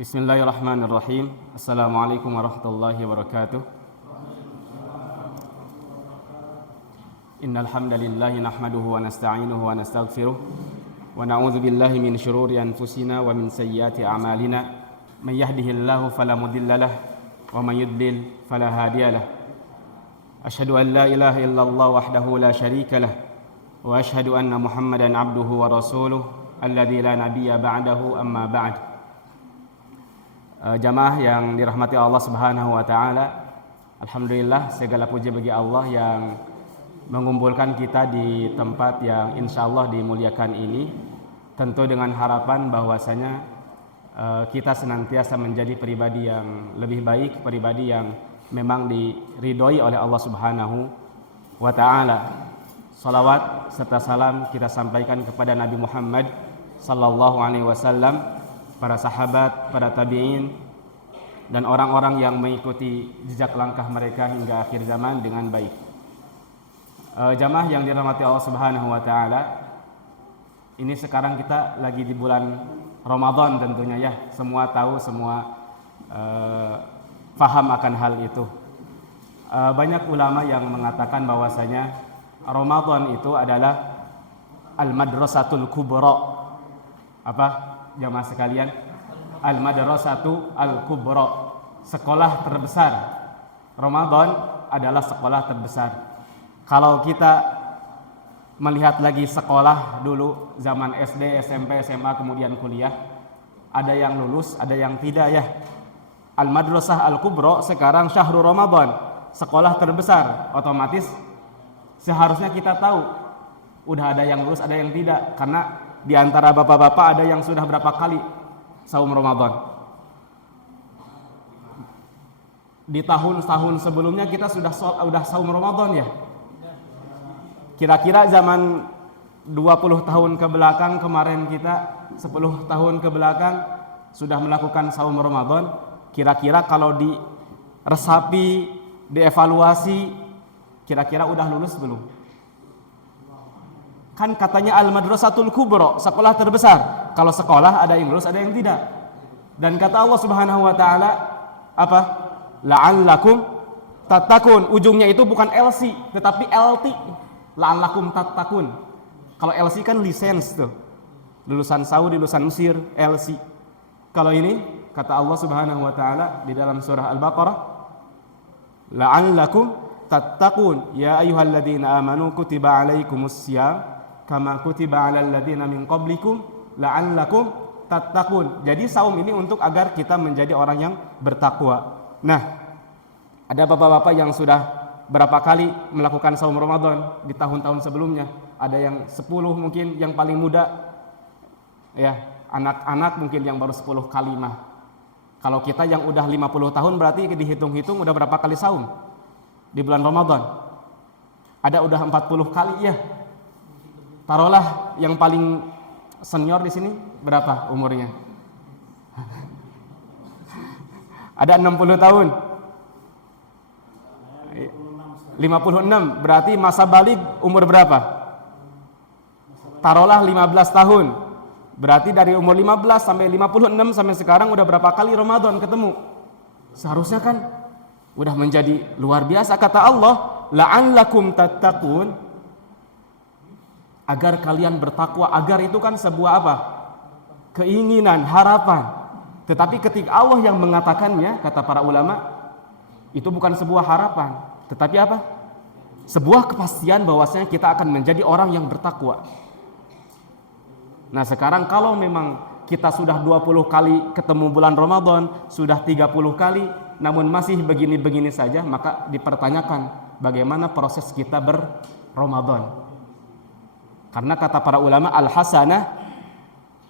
Bismillahirrahmanirrahim. Assalamualaikum warahmatullahi wabarakatuh. Innal hamdalillah nahmaduhu wa nasta'inuhu wa nastaghfiruh wa na'udzu billahi min shururi anfusina wa min sayyiati a'malina. May yahdihillahu fala mudhillalah wa may yudlil fala hadiyalah. Asyhadu an la ilaha illallah wahdahu la syarika lah wa asyhadu anna Muhammadan 'abduhu wa rasuluh alladzi la nabiyya ba'dahu amma ba'd. Jamaah yang dirahmati Allah Subhanahu wa taala, alhamdulillah segala puji bagi Allah yang mengumpulkan kita di tempat yang insyaallah dimuliakan ini, tentu dengan harapan bahwasanya kita senantiasa menjadi pribadi yang lebih baik, pribadi yang memang diridhoi oleh Allah Subhanahu wa taala. Salawat serta salam kita sampaikan kepada Nabi Muhammad sallallahu alaihi wasallam, para sahabat, para tabi'in, dan orang-orang yang mengikuti jejak langkah mereka hingga akhir zaman dengan baik. Jamaah yang dirahmati Allah Subhanahu wa taala, ini sekarang kita lagi di bulan Ramadan tentunya ya. Semua tahu, semua paham akan hal itu. Banyak ulama yang mengatakan bahwasanya Ramadan itu adalah al-madrasatul kubra. Apa? Jamaah sekalian, al-madrasatu al-kubra, sekolah terbesar. Ramadan adalah sekolah terbesar. Kalau kita melihat lagi sekolah dulu zaman SD, SMP, SMA, kemudian kuliah, ada yang lulus, ada yang tidak ya. Al-madrasah al-kubra sekarang syahrul Ramadan, sekolah terbesar. Otomatis seharusnya kita tahu udah ada yang lulus, ada yang tidak, karena di antara bapak-bapak ada yang sudah berapa kali saum Ramadan. Di tahun-tahun sebelumnya kita sudah saum Ramadan ya. Kira-kira zaman 20 tahun ke belakang, kemarin kita 10 tahun ke belakang sudah melakukan saum Ramadan. Kira-kira kalau diresapi, dievaluasi, kira-kira udah lulus belum? Kan katanya al-madrasatul kubra, sekolah terbesar. Kalau sekolah ada yang lulus, ada yang tidak. Dan kata Allah Subhanahu wa taala apa? La'allakum tattaqun. Ujungnya itu bukan LC, tetapi LT. La'allakum tattaqun. Kalau LC kan lisens tuh. Lulusan Saudi, lulusan Mesir, LC. Kalau ini kata Allah Subhanahu wa taala di dalam surah Al-Baqarah, la'allakum tattaqun. Ya ayyuhalladzina amanu kutiba alaikumus syiyam kama kutiba 'alal ladzina min qablikum la'allakum tattaqun. Jadi saum ini untuk agar kita menjadi orang yang bertakwa. Nah, ada bapak-bapak yang sudah berapa kali melakukan saum Ramadan di tahun-tahun sebelumnya. Ada yang 10 mungkin yang paling muda. Ya, anak-anak mungkin yang baru 10 kali mah. Kalau kita yang udah 50 tahun berarti dihitung-hitung udah berapa kali saum di bulan Ramadan? Ada udah 40 kali ya. Taruhlah yang paling senior di sini berapa umurnya? Ada 60 tahun. 56 berarti masa balik umur berapa? Taruhlah 15 tahun. Berarti dari umur 15 sampai 56 sampai sekarang udah berapa kali Ramadan ketemu? Seharusnya kan udah menjadi luar biasa. Kata Allah, la'allakum tattaqun, agar kalian bertakwa. Agar itu kan sebuah apa? Keinginan, harapan. Tetapi ketika Allah yang mengatakannya, kata para ulama, itu bukan sebuah harapan, tetapi apa? Sebuah kepastian bahwasanya kita akan menjadi orang yang bertakwa. Nah sekarang kalau memang kita sudah 20 kali ketemu bulan Ramadan, sudah 30 kali, namun masih begini-begini saja, maka dipertanyakan bagaimana proses kita ber-Ramadan. Karena kata para ulama, al-hasanah,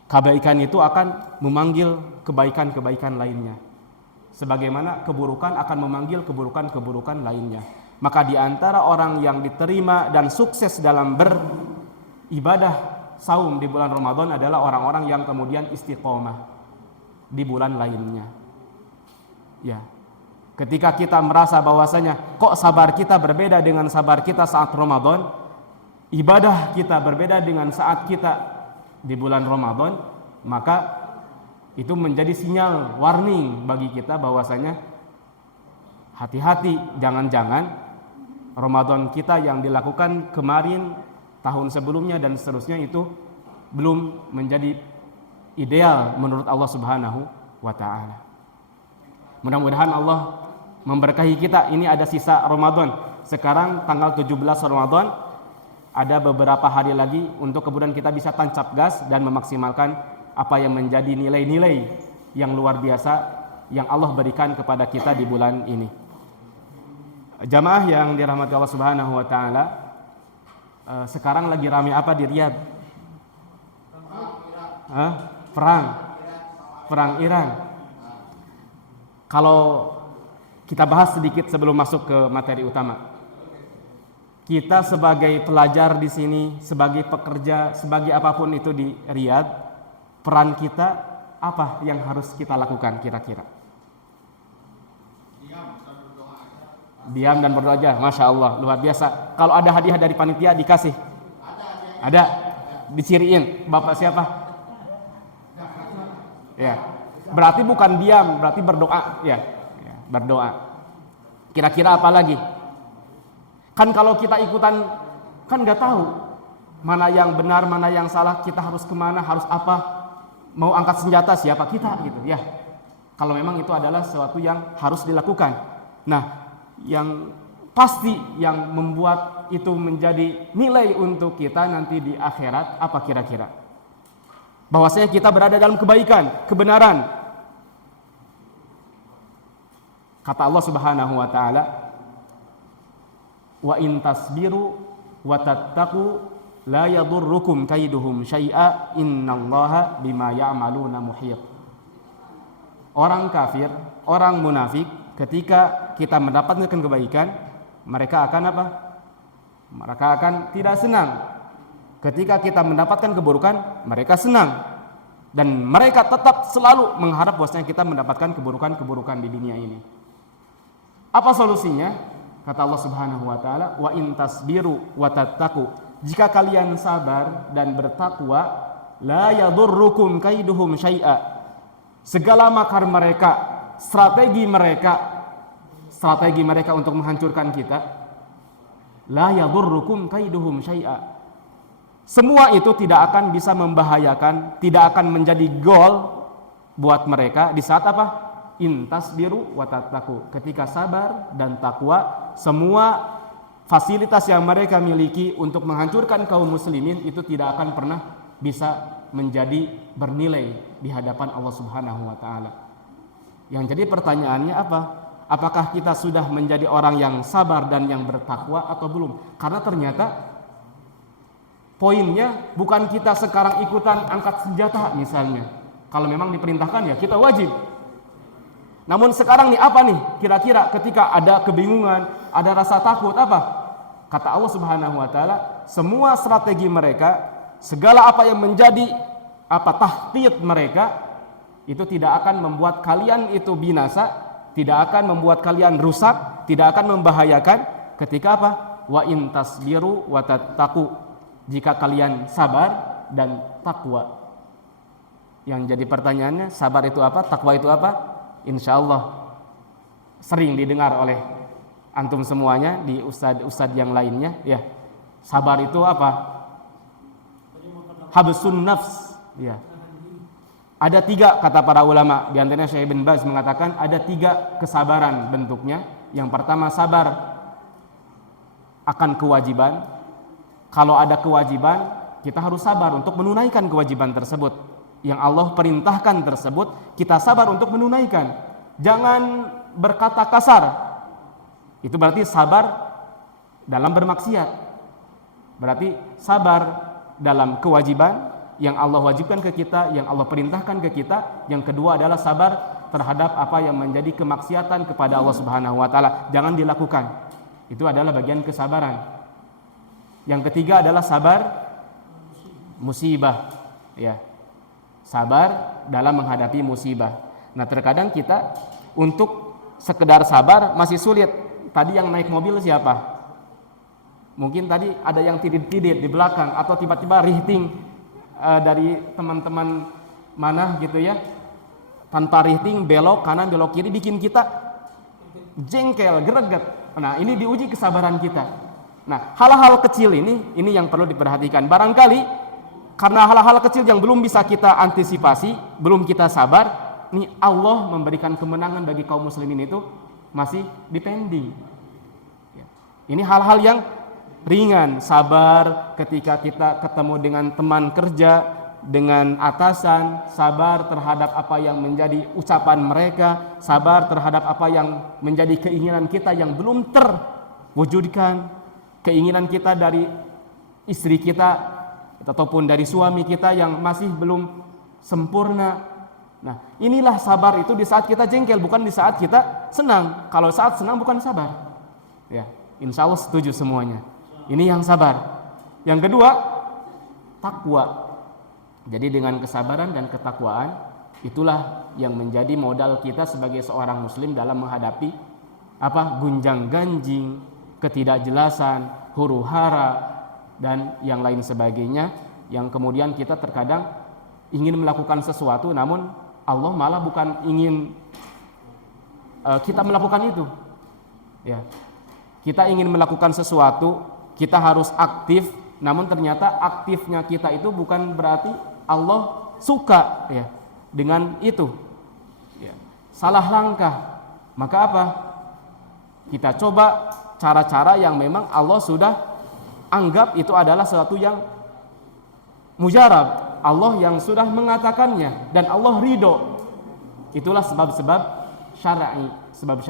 kebaikan itu akan memanggil kebaikan-kebaikan lainnya. Sebagaimana keburukan akan memanggil keburukan-keburukan lainnya. Maka di antara orang yang diterima dan sukses dalam beribadah saum di bulan Ramadan adalah orang-orang yang kemudian istiqomah di bulan lainnya. Ya. Ketika kita merasa bahwasanya kok sabar kita berbeda dengan sabar kita saat Ramadan, ibadah kita berbeda dengan saat kita di bulan Ramadan, maka Itu menjadi sinyal warning bagi kita bahwasanya hati-hati, jangan-jangan Ramadan kita yang dilakukan kemarin, tahun sebelumnya dan seterusnya itu belum menjadi ideal menurut Allah Subhanahu wa taala. Mudah-mudahan Allah memberkahi kita. Ini ada sisa Ramadan. Sekarang tanggal 17 Ramadan, ada beberapa hari lagi untuk kemudian kita bisa tancap gas dan memaksimalkan apa yang menjadi nilai-nilai yang luar biasa yang Allah berikan kepada kita di bulan ini. Jamaah yang dirahmati Allah Subhanahu wa taala, sekarang lagi ramai apa di Riyadh? Perang Iran. Kalau kita bahas sedikit sebelum masuk ke materi utama. Kita sebagai pelajar di sini, sebagai pekerja, sebagai apapun itu di Riyadh, peran kita apa yang harus kita lakukan kira-kira? Diam dan berdoa aja. Masya Allah, luar biasa. Kalau ada hadiah dari panitia dikasih? Ada. Diciriin. Bapak siapa? Ya. Berarti bukan diam, berarti berdoa. Ya, berdoa. Kira-kira apa lagi? Kan kalau kita ikutan, kan nggak tahu mana yang benar, mana yang salah, kita harus kemana, harus apa, mau angkat senjata siapa kita gitu ya. Kalau memang itu adalah sesuatu yang harus dilakukan. Nah, yang pasti yang membuat itu menjadi nilai untuk kita nanti di akhirat apa kira-kira? Bahwasanya kita berada dalam kebaikan, kebenaran. Kata Allah Subhanahu wa taala, wa in tasbiru wa tattaqu la yadurrukum kaiduhum syai'a innallaha bima ya'maluna muhit. Orang kafir, orang munafik, ketika kita mendapatkan kebaikan, mereka akan apa? Mereka akan tidak senang. Ketika kita mendapatkan keburukan, mereka senang. Dan mereka tetap selalu mengharap bahwasanya kita mendapatkan keburukan-keburukan di dunia ini. Apa solusinya? Kata Allah Subhanahu wa taala, wa in tasbiru wa tattaqu. Jika kalian sabar dan bertakwa, la yadurrukum kaiduhum syai'a. Segala makar mereka, strategi mereka untuk menghancurkan kita, la yadurrukum kaiduhum syai'a. Semua itu tidak akan bisa membahayakan, tidak akan menjadi gol buat mereka di saat apa? Intasbiru wa tattaqu. Ketika sabar dan takwa, semua fasilitas yang mereka miliki untuk menghancurkan kaum muslimin itu tidak akan pernah bisa menjadi bernilai di hadapan Allah Subhanahu wa taala. Yang jadi pertanyaannya apa? Apakah kita sudah menjadi orang yang sabar dan yang bertakwa atau belum? Karena ternyata poinnya bukan kita sekarang ikutan angkat senjata misalnya. Kalau memang diperintahkan ya kita wajib. Namun sekarang nih apa nih kira-kira ketika ada kebingungan, ada rasa takut apa? Kata Allah Subhanahu wa taala, semua strategi mereka, segala apa yang menjadi tahdid mereka itu tidak akan membuat kalian itu binasa, tidak akan membuat kalian rusak, tidak akan membahayakan ketika apa? Wa in tasbiru wa tattaqu. Jika kalian sabar dan takwa. Yang jadi pertanyaannya, sabar itu apa? Takwa itu apa? Insya Allah sering didengar oleh antum semuanya di ustadz yang lainnya ya. Sabar itu apa? Habsun nafs ya. Ada 3 kata para ulama, di antaranya Syekh Ibn Baz mengatakan ada 3 kesabaran bentuknya. Yang pertama sabar akan kewajiban. Kalau ada kewajiban, kita harus sabar untuk menunaikan kewajiban tersebut. Yang Allah perintahkan tersebut, kita sabar untuk menunaikan. Jangan berkata kasar. Itu berarti sabar dalam bermaksiat. Berarti sabar dalam kewajiban yang Allah wajibkan ke kita, yang Allah perintahkan ke kita. Yang kedua adalah sabar terhadap apa yang menjadi kemaksiatan kepada Allah Subhanahu wa taala. Jangan dilakukan. Itu adalah bagian kesabaran. Yang ketiga adalah sabar musibah, ya. Sabar dalam menghadapi musibah. Nah, terkadang kita untuk sekedar sabar masih sulit. Tadi yang naik mobil siapa? Mungkin tadi ada yang tidit-tidit di belakang atau tiba-tiba rihting dari teman-teman mana gitu ya. tanpa rating, belok kanan, belok kiri, bikin kita jengkel, greget. Nah, ini diuji kesabaran kita. Nah, hal-hal kecil ini yang perlu diperhatikan. Barangkali karena hal-hal kecil yang belum bisa kita antisipasi, belum kita sabar, nih Allah memberikan kemenangan bagi kaum muslimin itu masih dipending. Ini hal-hal yang ringan, sabar ketika kita ketemu dengan teman kerja, dengan atasan, sabar terhadap apa yang menjadi ucapan mereka, sabar terhadap apa yang menjadi keinginan kita yang belum terwujudkan, keinginan kita dari istri kita ataupun dari suami kita yang masih belum sempurna. Nah, inilah sabar itu di saat kita jengkel, bukan di saat kita senang. Kalau saat senang bukan sabar. Ya, insya Allah setuju semuanya. Ini yang sabar. Yang kedua, takwa. Jadi dengan kesabaran dan ketakwaan, itulah yang menjadi modal kita sebagai seorang muslim dalam menghadapi gunjang-ganjing, ketidakjelasan, huru-hara dan yang lain sebagainya, yang kemudian kita terkadang ingin melakukan sesuatu namun Allah malah bukan ingin kita melakukan itu. Ya. Kita ingin melakukan sesuatu, kita harus aktif, namun ternyata aktifnya kita itu bukan berarti Allah suka ya dengan itu. Ya. Salah langkah. Maka apa? Kita coba cara-cara yang memang Allah sudah anggap itu adalah sesuatu yang mujarab. Allah yang sudah mengatakannya dan Allah ridho. Itulah sebab-sebab syar'i, sebab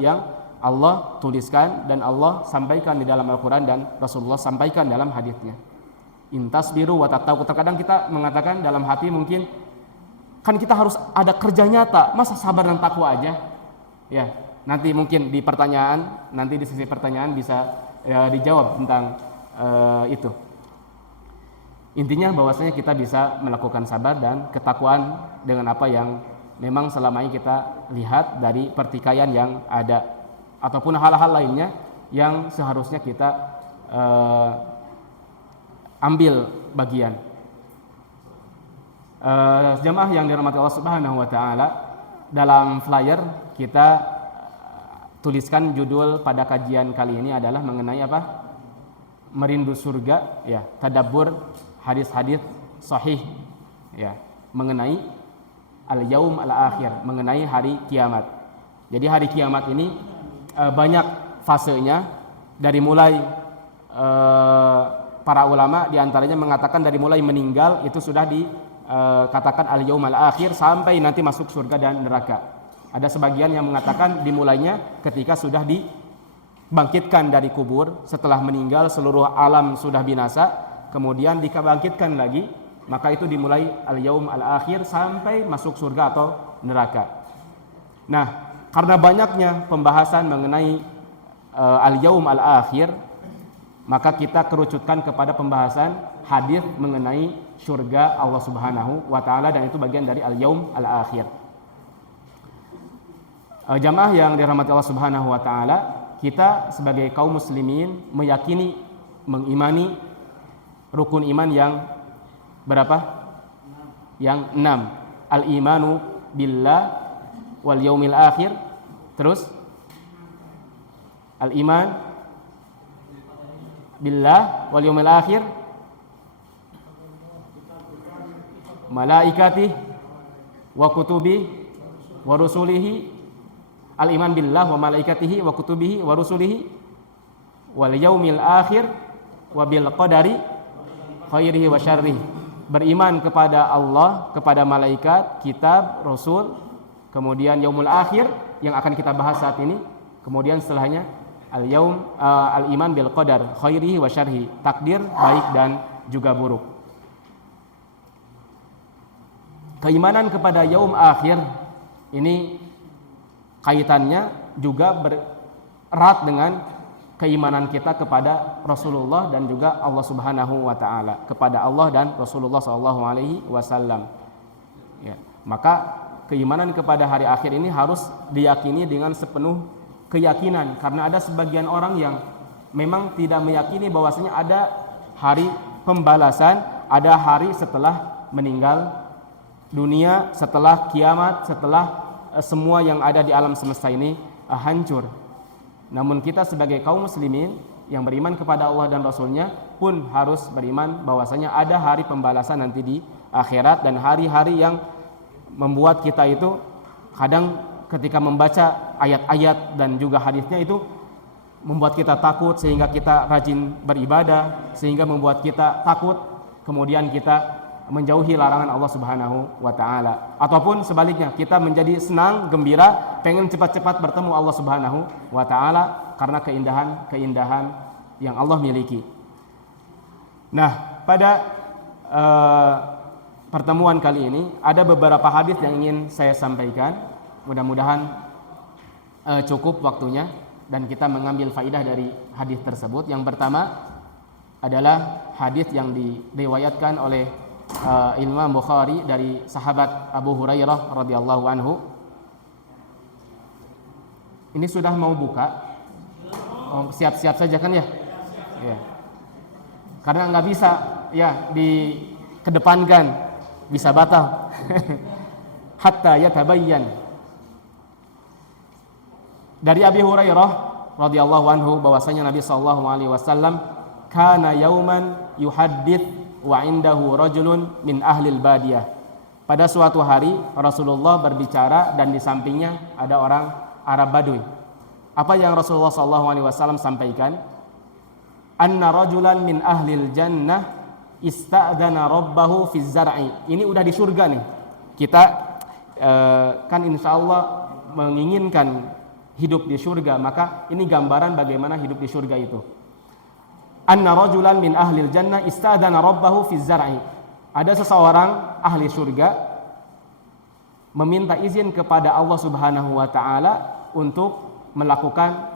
yang Allah tuliskan dan Allah sampaikan di dalam Al-Quran dan Rasulullah sampaikan dalam hadisnya. Intasbiru wa tattaqu. Terkadang kita mengatakan dalam hati mungkin kan kita harus ada kerja nyata, masa sabar dan takwa aja? Ya, nanti mungkin di pertanyaan, nanti di sesi pertanyaan bisa dijawab tentang itu. Intinya bahwasanya kita bisa melakukan sabar dan ketakwaan dengan apa yang memang selama ini kita lihat dari pertikaian yang ada ataupun hal-hal lainnya yang seharusnya kita ambil bagian. Jamaah yang dirahmati Allah Subhanahu wa taala, dalam flyer kita tuliskan judul pada kajian kali ini adalah mengenai apa? Merindu surga, ya, tadabbur hadis-hadis sahih, ya, mengenai al-yaum al-akhir, mengenai hari kiamat. Jadi hari kiamat ini banyak fasenya, dari mulai para ulama diantaranya mengatakan dari mulai meninggal itu sudah dikatakan al-yaum al-akhir sampai nanti masuk surga dan neraka. Ada sebagian yang mengatakan dimulainya ketika sudah dibangkitkan dari kubur, setelah meninggal seluruh alam sudah binasa, kemudian dibangkitkan lagi, maka itu dimulai al-yaum al-akhir sampai masuk surga atau neraka. Nah, karena banyaknya pembahasan mengenai al-yaum al-akhir, maka kita kerucutkan kepada pembahasan hadis mengenai surga Allah Subhanahu wa taala, dan itu bagian dari al-yaum al-akhir. Jamaah yang dirahmati Allah Subhanahu wa taala, kita sebagai kaum muslimin meyakini, mengimani rukun iman yang berapa? Yang 6. Al-imanu billah wal yaumil akhir. Terus al-iman billah wal yaumil akhir, malaikati wa kutubi wa rusulihi. Al-iman billah wa malaikatihi wa kutubihi wa rusulihi wal yaumil akhir wa bil qadari khairihi wa syarrihi. Beriman kepada Allah, kepada malaikat, kitab, rasul, kemudian yaumul akhir yang akan kita bahas saat ini, kemudian setelahnya al-iman bil qadar khairihi wa syarrihi, takdir baik dan juga buruk. Keimanan kepada yaum akhir ini kaitannya juga erat dengan keimanan kita kepada Rasulullah dan juga Allah Subhanahu wa taala, kepada Allah dan Rasulullah sallallahu alaihi wasallam. Ya, maka keimanan kepada hari akhir ini harus diyakini dengan sepenuh keyakinan, karena ada sebagian orang yang memang tidak meyakini bahwasanya ada hari pembalasan, ada hari setelah meninggal dunia, setelah kiamat, setelah semua yang ada di alam semesta ini hancur. Namun kita sebagai kaum muslimin yang beriman kepada Allah dan Rasulnya pun harus beriman bahwasanya ada hari pembalasan nanti di akhirat, dan hari-hari yang membuat kita itu kadang ketika membaca ayat-ayat dan juga hadisnya itu membuat kita takut, sehingga kita rajin beribadah, sehingga membuat kita takut kemudian kita menjauhi larangan Allah Subhanahu wa taala. Ataupun sebaliknya, kita menjadi senang, gembira, pengen cepat-cepat bertemu Allah Subhanahu wa taala karena keindahan-keindahan yang Allah miliki. Nah, pada pertemuan kali ini ada beberapa hadis yang ingin saya sampaikan. Mudah-mudahan cukup waktunya dan kita mengambil faidah dari hadis tersebut. Yang pertama adalah hadis yang diriwayatkan oleh Imam Bukhari dari sahabat Abu Hurairah radhiyallahu anhu. Ini sudah mau buka? Oh, siap-siap saja kan ya? Ya. Karena nggak bisa ya dikedepankan, bisa batal. Hatta yatabayyan. Dari Abi Hurairah radhiyallahu anhu bahwasanya Nabi sallallahu alaihi wasallam kana yauman yuhaddits wa indahu rajulun min ahlil badiyah. Pada suatu hari Rasulullah berbicara dan di sampingnya ada orang Arab Badui. Apa yang Rasulullah SAW sampaikan? Anna rajulan min ahlil jannah ista'dana rabbahu fi zar'i. Ini udah di surga nih. Kita kan insya Allah menginginkan hidup di surga, maka ini gambaran bagaimana hidup di surga itu. Anna rajulan min ahlil jannah ista'dana rabbahu fi zar'i. Ada seseorang ahli surga meminta izin kepada Allah Subhanahu wa taala untuk melakukan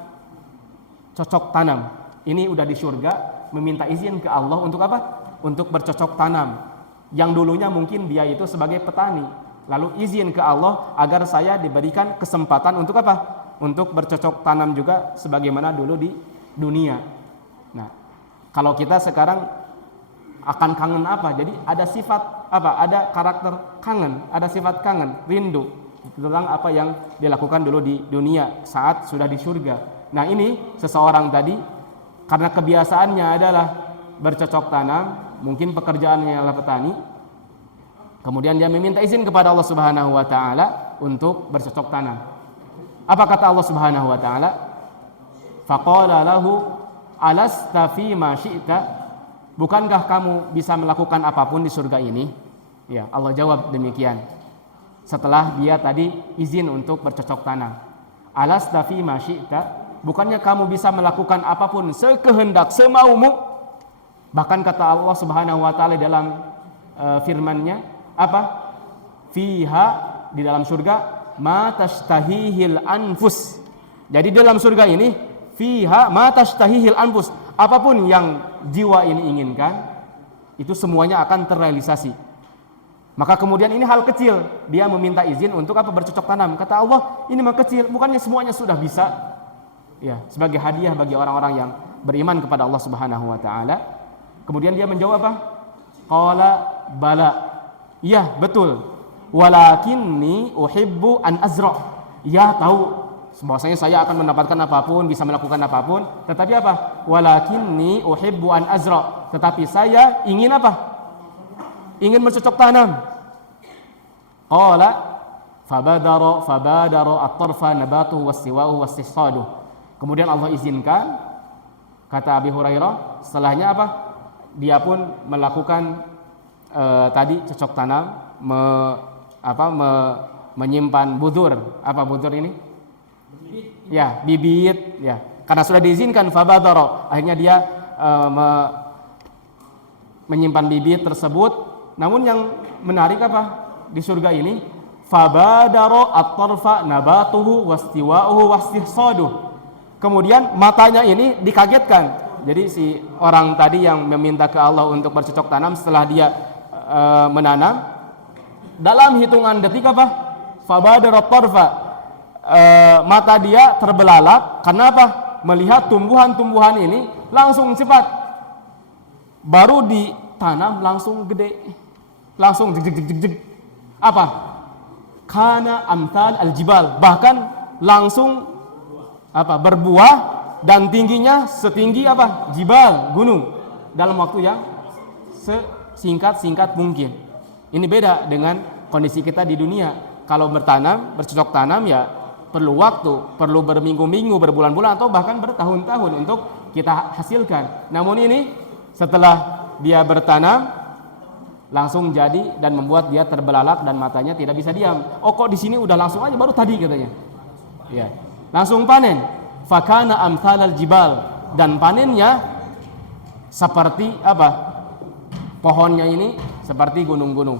cocok tanam. Ini udah di surga, meminta izin ke Allah untuk apa? Untuk bercocok tanam. Yang dulunya mungkin dia itu sebagai petani, lalu izin ke Allah agar saya diberikan kesempatan untuk apa? Untuk bercocok tanam juga sebagaimana dulu di dunia. Nah, kalau kita sekarang akan kangen apa? Jadi ada sifat apa? Ada karakter kangen, ada sifat kangen, rindu tentang apa yang dilakukan dulu di dunia saat sudah di surga. Nah, ini seseorang tadi karena kebiasaannya adalah bercocok tanam, mungkin pekerjaannya adalah petani. Kemudian dia meminta izin kepada Allah Subhanahu wa taala untuk bercocok tanam. Apa kata Allah Subhanahu wa taala? Faqala lahu alasta fi ma syi'ta, bukankah kamu bisa melakukan apapun di surga ini? Ya, Allah jawab demikian. Setelah dia tadi izin untuk bercocok tanam. Alasta fi ma syi'ta, bukannya kamu bisa melakukan apapun sekehendak, semaumu? Bahkan kata Allah Subhanahu wa taala dalam firman-Nya apa? Fiha, di dalam surga, ma tashtahihil anfus. Jadi dalam surga ini fiha ma tashtahihil anfus, apapun yang jiwa ini inginkan itu semuanya akan terrealisasi. Maka kemudian ini hal kecil, dia meminta izin untuk apa? Bercocok tanam. Kata Allah, ini mah kecil, bukannya semuanya sudah bisa? Ya, sebagai hadiah bagi orang-orang yang beriman kepada Allah Subhanahu wa taala. Kemudian dia menjawab apa? Qala bala. Iya, betul. Walakinni uhibbu an azra. Ya, tahu bahwasanya saya akan mendapatkan apapun, bisa melakukan apapun, tetapi apa? Walakinni uhibbu an azra. Tetapi saya ingin apa? Ingin bercocok tanam. Qala fabadara at-tarfa nabatuhu wastiwa'uhu wastishaduh. Kemudian Allah izinkan, kata Abi Hurairah, setelahnya apa? Dia pun melakukan tadi cocok tanam, menyimpan budur. Apa budur ini? Ya, bibit. Ya, karena sudah diizinkan fabadara, akhirnya dia menyimpan bibit tersebut. Namun yang menarik apa di surga ini? Fabadara at-tarfa nabatuhu wastiwa'uhu wastihsaduh. Kemudian matanya ini dikagetkan. Jadi si orang tadi yang meminta ke Allah untuk bercocok tanam, setelah dia menanam, dalam hitungan detik apa? Fabadara at-tarfa, mata dia terbelalak. Karena apa? Melihat tumbuhan-tumbuhan ini langsung cepat. Baru ditanam langsung gede. Langsung jeg. apa? Kana amthal al-jibal, bahkan langsung apa? Berbuah dan tingginya setinggi apa? Jibal, gunung, dalam waktu yang sesingkat mungkin. Ini beda dengan kondisi kita di dunia. Kalau bercocok tanam ya perlu waktu, perlu berminggu-minggu, berbulan-bulan, atau bahkan bertahun-tahun untuk kita hasilkan. Namun ini setelah dia bertanam langsung jadi dan membuat dia terbelalak dan matanya tidak bisa diam. Oh, kok di sini udah langsung aja, baru tadi katanya. Ya, langsung panen. Fakana amthalal jibal, dan panennya seperti apa? Pohonnya ini seperti gunung-gunung.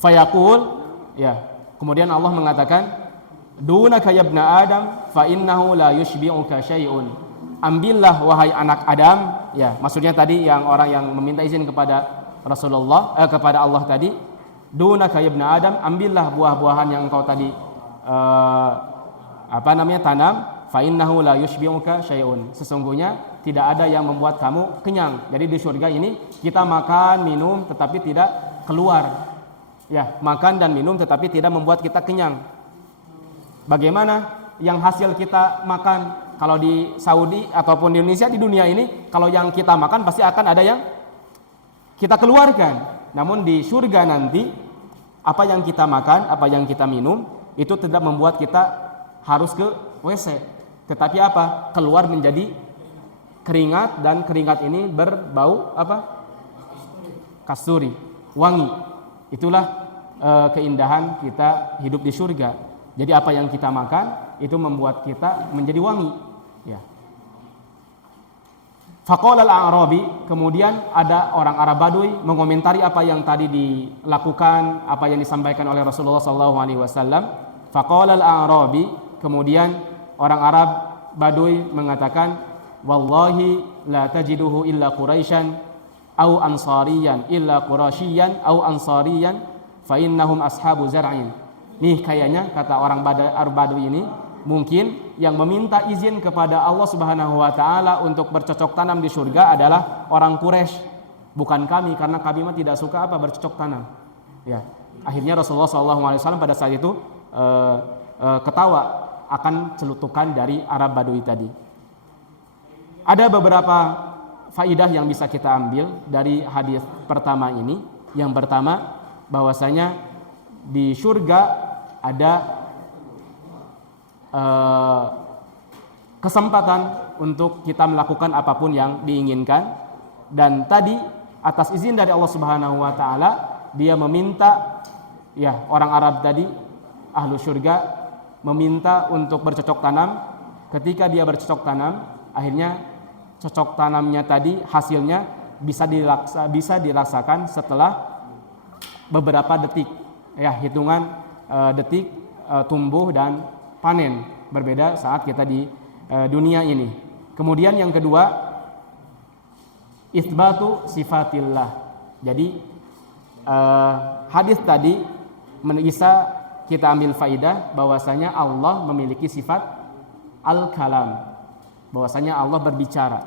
Fayaqul, ya, kemudian Allah mengatakan, dunaka ya ibna Adam fa innahu la yushbi'uka syai'un. Ambillah wahai anak Adam, ya, maksudnya tadi yang orang yang meminta izin kepada Rasulullah, kepada Allah tadi, dunaka ya ibna Adam, ambillah buah-buahan yang engkau tadi tanam, fa innahu la yushbi'uka syai'un. Sesungguhnya tidak ada yang membuat kamu kenyang. Jadi di surga ini kita makan, minum tetapi tidak keluar. Ya, makan dan minum tetapi tidak membuat kita kenyang. Bagaimana yang hasil kita makan? Kalau di Saudi ataupun di Indonesia, di dunia ini, kalau yang kita makan pasti akan ada yang kita keluarkan. Namun di surga nanti, apa yang kita makan, apa yang kita minum, itu tidak membuat kita harus ke WC. Tetapi apa? Keluar menjadi keringat, dan keringat ini berbau apa? Kasturi, wangi. Itulah keindahan kita hidup di surga. Jadi apa yang kita makan itu membuat kita menjadi wangi. Ya. Faqala al-A'rabi, kemudian ada orang Arab Badui mengomentari apa yang tadi dilakukan, apa yang disampaikan oleh Rasulullah SAW. Faqala al-A'rabi, kemudian orang Arab Badui mengatakan, wallahi la tajiduhu illa Quraisyan au ansariyan illa qurasyiyan au ansariyan fa innahum ashabu zar'in. Nih kayaknya kata orang Arab Badui ini, mungkin yang meminta izin kepada Allah Subhanahu wa taala untuk bercocok tanam di surga adalah orang Quraisy, bukan kami, karena kami mah tidak suka apa bercocok tanam. Ya. Akhirnya Rasulullah SAW pada saat itu ketawa akan celutukan dari Arab Badui tadi. Ada beberapa faidah yang bisa kita ambil dari hadis pertama ini. Yang pertama, bahwasanya di surga ada kesempatan untuk kita melakukan apapun yang diinginkan. Dan tadi atas izin dari Allah Subhanahu wa taala, dia meminta, ya, orang Arab tadi, ahlu surga, meminta untuk bercocok tanam. Ketika dia bercocok tanam, akhirnya cocok tanamnya tadi hasilnya bisa dirasakan setelah beberapa detik, ya, hitungan detik tumbuh dan panen, berbeda saat kita di dunia ini. Kemudian yang kedua, itsbatu sifatillah. Jadi hadis tadi bisa kita ambil faidah bahwasanya Allah memiliki sifat al-kalam, bahwasanya Allah berbicara.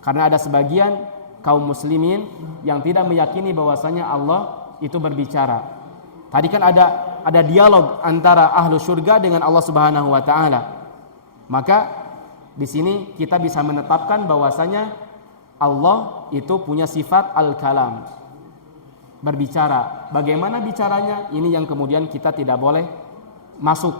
Karena ada sebagian kaum muslimin yang tidak meyakini bahwasanya Allah itu berbicara. Tadi kan ada dialog antara ahlu surga dengan Allah Subhanahu wa taala. Maka di sini kita bisa menetapkan bahwasanya Allah itu punya sifat al-kalam, berbicara. Bagaimana bicaranya? Ini yang kemudian kita tidak boleh masuk,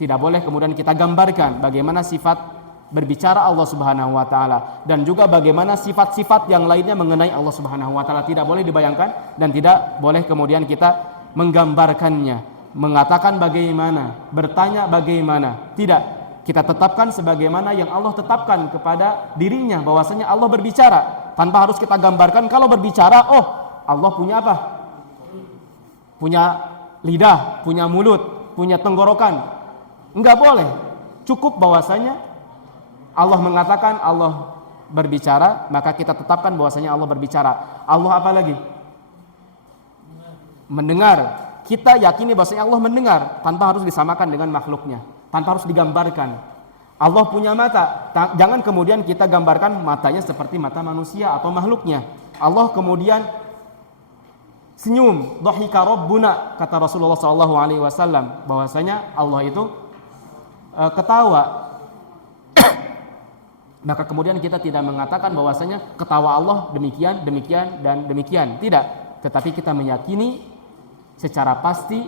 tidak boleh kemudian kita gambarkan bagaimana sifat berbicara Allah Subhanahu wa taala, dan juga bagaimana sifat-sifat yang lainnya mengenai Allah Subhanahu wa taala tidak boleh dibayangkan dan tidak boleh kemudian kita menggambarkannya, mengatakan bagaimana, bertanya bagaimana. Tidak, kita tetapkan sebagaimana yang Allah tetapkan kepada dirinya, bahwasanya Allah berbicara, tanpa harus kita gambarkan. Kalau berbicara, oh, Allah punya apa? Punya lidah, punya mulut, punya tenggorokan. Enggak boleh. Cukup bahwasanya Allah mengatakan Allah berbicara, maka kita tetapkan bahwasanya Allah berbicara. Allah apa lagi? Mendengar. Kita yakini bahwasanya Allah mendengar tanpa harus disamakan dengan makhluknya, tanpa harus digambarkan. Allah punya mata, jangan kemudian kita gambarkan matanya seperti mata manusia atau makhluknya. Allah kemudian senyum, dhahika rabbuna, kata Rasulullah SAW, bahwasanya Allah itu ketawa. Maka kemudian kita tidak mengatakan bahwasanya ketawa Allah demikian, demikian, dan demikian. Tidak. Tetapi kita meyakini secara pasti,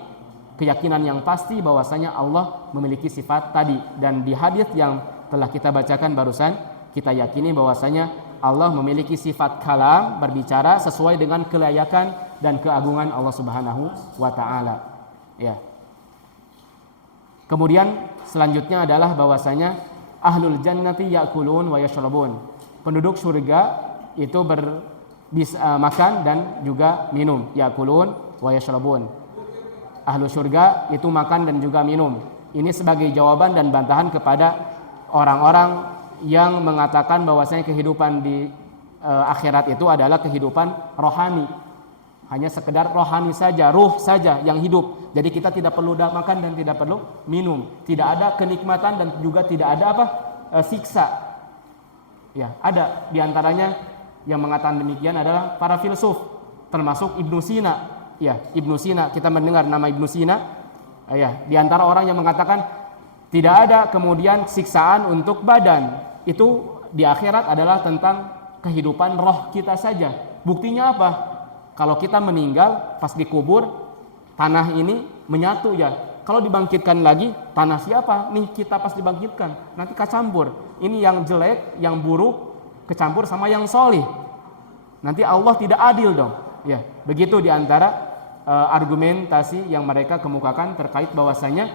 keyakinan yang pasti bahwasanya Allah memiliki sifat tadi. Dan di hadis yang telah kita bacakan barusan, kita yakini bahwasanya Allah memiliki sifat kalam, berbicara sesuai dengan kelayakan dan keagungan Allah Subhanahu wa taala. Ya. Kemudian selanjutnya adalah bahwasanya ahlul jannati ya'kulun wa yashrabun. Penduduk surga itu makan dan juga minum. Ya'kulun wa yashrabun. Ahlu surga itu makan dan juga minum. Ini sebagai jawaban dan bantahan kepada orang-orang yang mengatakan bahwasanya kehidupan di akhirat itu adalah kehidupan rohani. Hanya sekedar rohani saja, ruh saja yang hidup. Jadi kita tidak perlu makan dan tidak perlu minum. Tidak ada kenikmatan dan juga tidak ada siksa. Ya, ada di antaranya yang mengatakan demikian adalah para filsuf, termasuk Ibnu Sina. Ya, Ibnu Sina, kita mendengar nama Ibnu Sina. Ya, di antara orang yang mengatakan tidak ada kemudian siksaan untuk badan. Itu di akhirat adalah tentang kehidupan roh kita saja. Buktinya apa? Kalau kita meninggal pas dikubur, tanah ini menyatu ya. Kalau dibangkitkan lagi, tanah siapa? Nih kita pas dibangkitkan, nanti kecampur. Ini yang jelek, yang buruk kecampur sama yang solih. Nanti Allah tidak adil dong. Ya, begitu di antara argumentasi yang mereka kemukakan terkait bahwasanya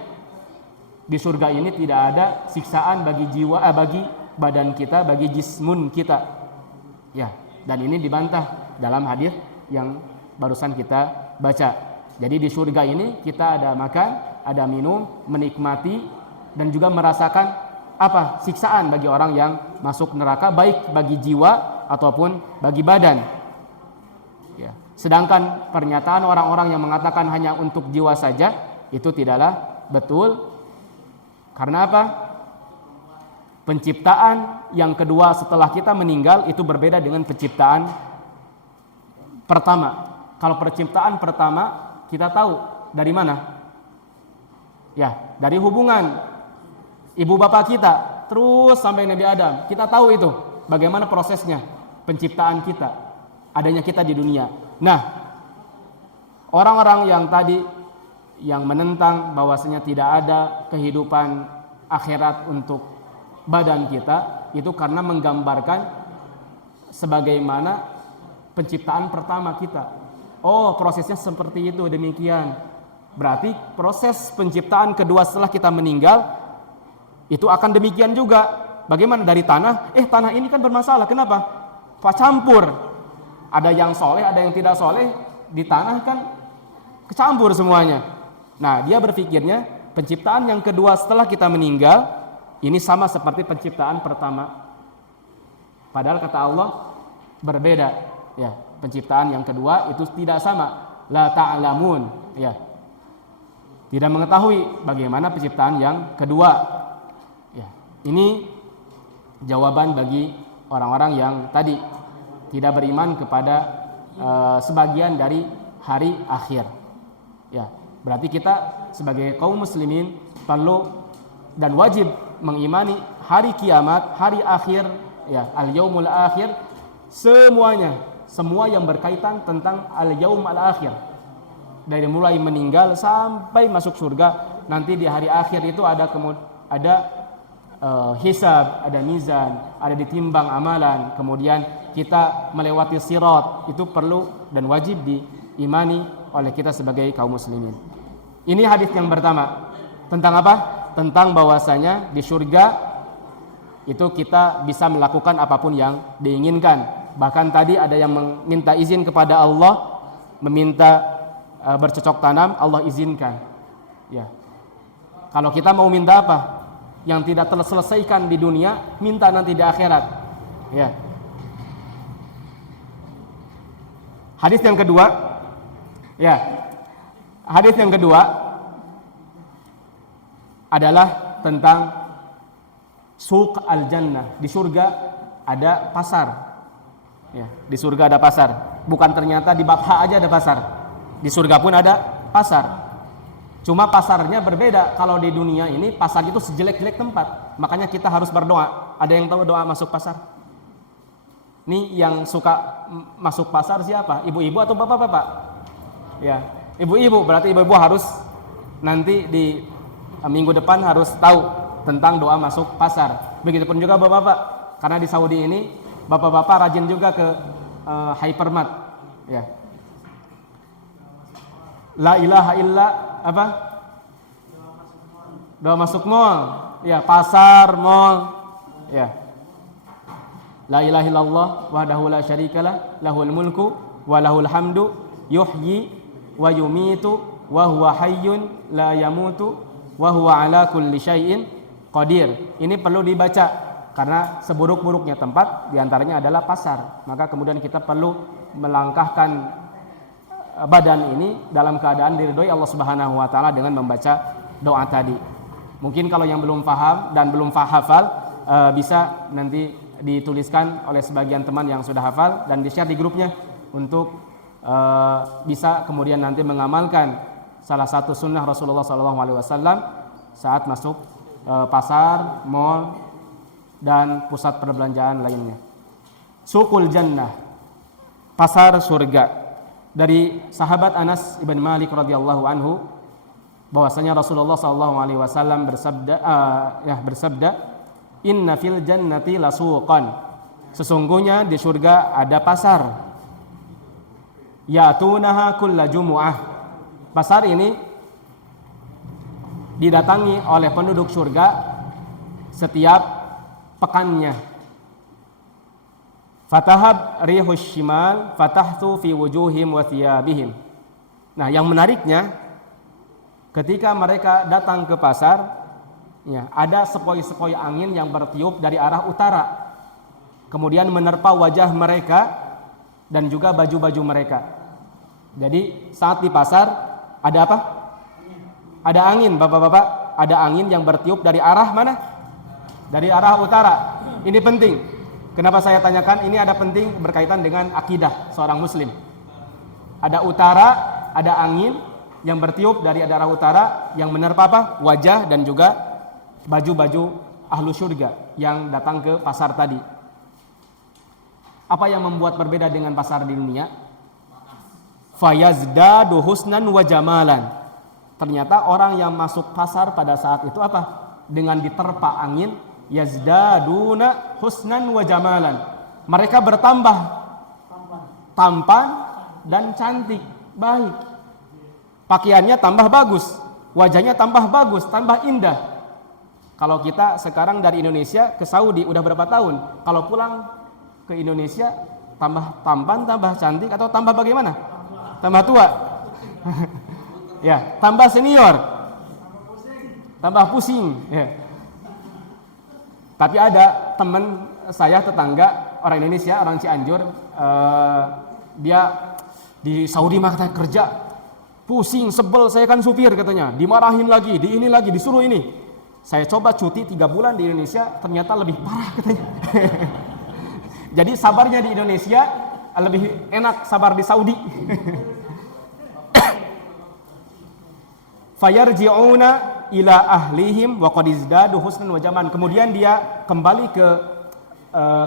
di surga ini tidak ada siksaan bagi jiwa, bagi badan kita, bagi jismun kita. Ya, dan ini dibantah dalam hadis yang barusan kita baca. Jadi di surga ini kita ada makan, ada minum, menikmati dan juga merasakan apa? Siksaan bagi orang yang masuk neraka, baik bagi jiwa ataupun bagi badan. Ya. Sedangkan pernyataan orang-orang yang mengatakan hanya untuk jiwa saja itu tidaklah betul. Karena apa? Penciptaan yang kedua setelah kita meninggal itu berbeda dengan penciptaan pertama. Kalau penciptaan pertama kita tahu dari mana? Ya, dari hubungan ibu bapak kita terus sampai Nabi Adam. Kita tahu itu bagaimana prosesnya penciptaan kita, adanya kita di dunia. Nah, orang-orang yang tadi yang menentang bahwasanya tidak ada kehidupan akhirat untuk badan kita itu karena menggambarkan sebagaimana penciptaan pertama kita. Oh, prosesnya seperti itu, demikian. Berarti proses penciptaan kedua setelah kita meninggal itu akan demikian juga. Bagaimana dari tanah? Tanah ini kan bermasalah. Kenapa? Campur. Ada yang soleh, ada yang tidak soleh. Di tanah kan kecampur semuanya. Nah, dia berpikirnya penciptaan yang kedua setelah kita meninggal ini sama seperti penciptaan pertama. Padahal kata Allah berbeda. Ya, penciptaan yang kedua itu tidak sama. La ta'lamun. Ya. Tidak mengetahui bagaimana penciptaan yang kedua. Ya. Ini jawaban bagi orang-orang yang tadi tidak beriman kepada sebagian dari hari akhir. Ya, berarti kita sebagai kaum muslimin perlu dan wajib mengimani hari kiamat, hari akhir, ya, al-yaumul akhir, semuanya. Semua yang berkaitan tentang al-yaum al-akhir. Dari mulai meninggal sampai masuk surga. Nanti di hari akhir itu ada hisab, ada mizan, ada ditimbang amalan. Kemudian kita melewati sirat. Itu perlu dan wajib diimani oleh kita sebagai kaum muslimin. Ini hadis yang pertama. Tentang apa? Tentang bahwasanya di surga itu kita bisa melakukan apapun yang diinginkan. Bahkan tadi ada yang meminta izin kepada Allah, meminta bercocok tanam, Allah izinkan. Ya. Kalau kita mau minta apa? Yang tidak terselesaikan di dunia, minta nanti di akhirat. Ya. Hadis yang kedua, ya. Hadis yang kedua adalah tentang suq al-jannah. Di surga ada pasar. Ya, di surga ada pasar. Bukan ternyata di bab H aja ada pasar. Di surga pun ada pasar. Cuma pasarnya berbeda. Kalau di dunia ini pasar itu sejelek-jelek tempat. Makanya kita harus berdoa. Ada yang tahu doa masuk pasar? Nih yang suka masuk pasar siapa? Ibu-ibu atau bapak-bapak? Ya, ibu-ibu. Berarti ibu-ibu harus nanti di minggu depan harus tahu tentang doa masuk pasar. Begitupun juga bapak-bapak. Karena di Saudi ini bapak-bapak rajin juga ke hypermart. Ya. La ilaha illa apa? Doa masuk mall. Ya, pasar, mall. Ya. La ilaha illallah wahdahu la syarikalah lahul mulku wa lahul hamdu yuhyi wa yumitu wa huwa hayyun la yamutu wa huwa ala kulli syai'in qadir. Ini perlu dibaca karena seburuk-buruknya tempat diantaranya adalah pasar. Maka kemudian kita perlu melangkahkan badan ini dalam keadaan diridhoi Allah Subhanahu wa taala dengan membaca doa tadi. Mungkin kalau yang belum paham dan belum hafal bisa nanti dituliskan oleh sebagian teman yang sudah hafal dan di-share di grupnya untuk bisa kemudian nanti mengamalkan salah satu sunnah Rasulullah SAW saat masuk pasar, mall dan pusat perbelanjaan lainnya. Suqul jannah, pasar surga. Dari sahabat Anas ibn Malik radhiyallahu anhu bahwasanya Rasulullah SAW bersabda, inna fil jannati lasuqan, sesungguhnya di surga ada pasar, yatunaha kulla jumu'ah. Pasar ini didatangi oleh penduduk surga setiap pekannya. Fatahab rihus shimal fatahtu fi wujuhim wa thiyabihim. Nah, yang menariknya ketika mereka datang ke pasar, ya, ada sepoi-sepoi angin yang bertiup dari arah utara. Kemudian menerpa wajah mereka dan juga baju-baju mereka. Jadi saat di pasar ada apa? Ada angin, bapak-bapak. Ada angin yang bertiup dari arah mana? Dari arah utara. Ini penting. Kenapa saya tanyakan? Ini ada penting berkaitan dengan akidah seorang muslim. Ada utara, ada angin yang bertiup dari arah utara yang menerpa apa? Wajah dan juga baju-baju ahlu surga yang datang ke pasar tadi. Apa yang membuat berbeda dengan pasar di dunia? Fayazdadu husnan wa jamalan. Ternyata orang yang masuk pasar pada saat itu apa? Dengan diterpa angin, yazdaduna husnan wa jamalan. Mereka bertambah tampan dan cantik, baik. Pakaiannya tambah bagus, wajahnya tambah bagus, tambah indah. Kalau kita sekarang dari Indonesia ke Saudi udah berapa tahun? Kalau pulang ke Indonesia tambah tampan, tambah cantik atau tambah bagaimana? Tambah tua. Ya, tambah senior. Tambah pusing, ya. Tapi ada teman saya tetangga orang Indonesia, orang Cianjur, dia di Saudi mah katanya kerja pusing, sebel, saya kan supir katanya, dimarahin lagi, di ini lagi, disuruh ini. Saya coba cuti 3 bulan di Indonesia, ternyata lebih parah katanya. Jadi sabarnya di Indonesia lebih enak sabar di Saudi. Fayarji'una ila ahlihim wa qad izdadu husnan wa jaman. Kemudian dia kembali ke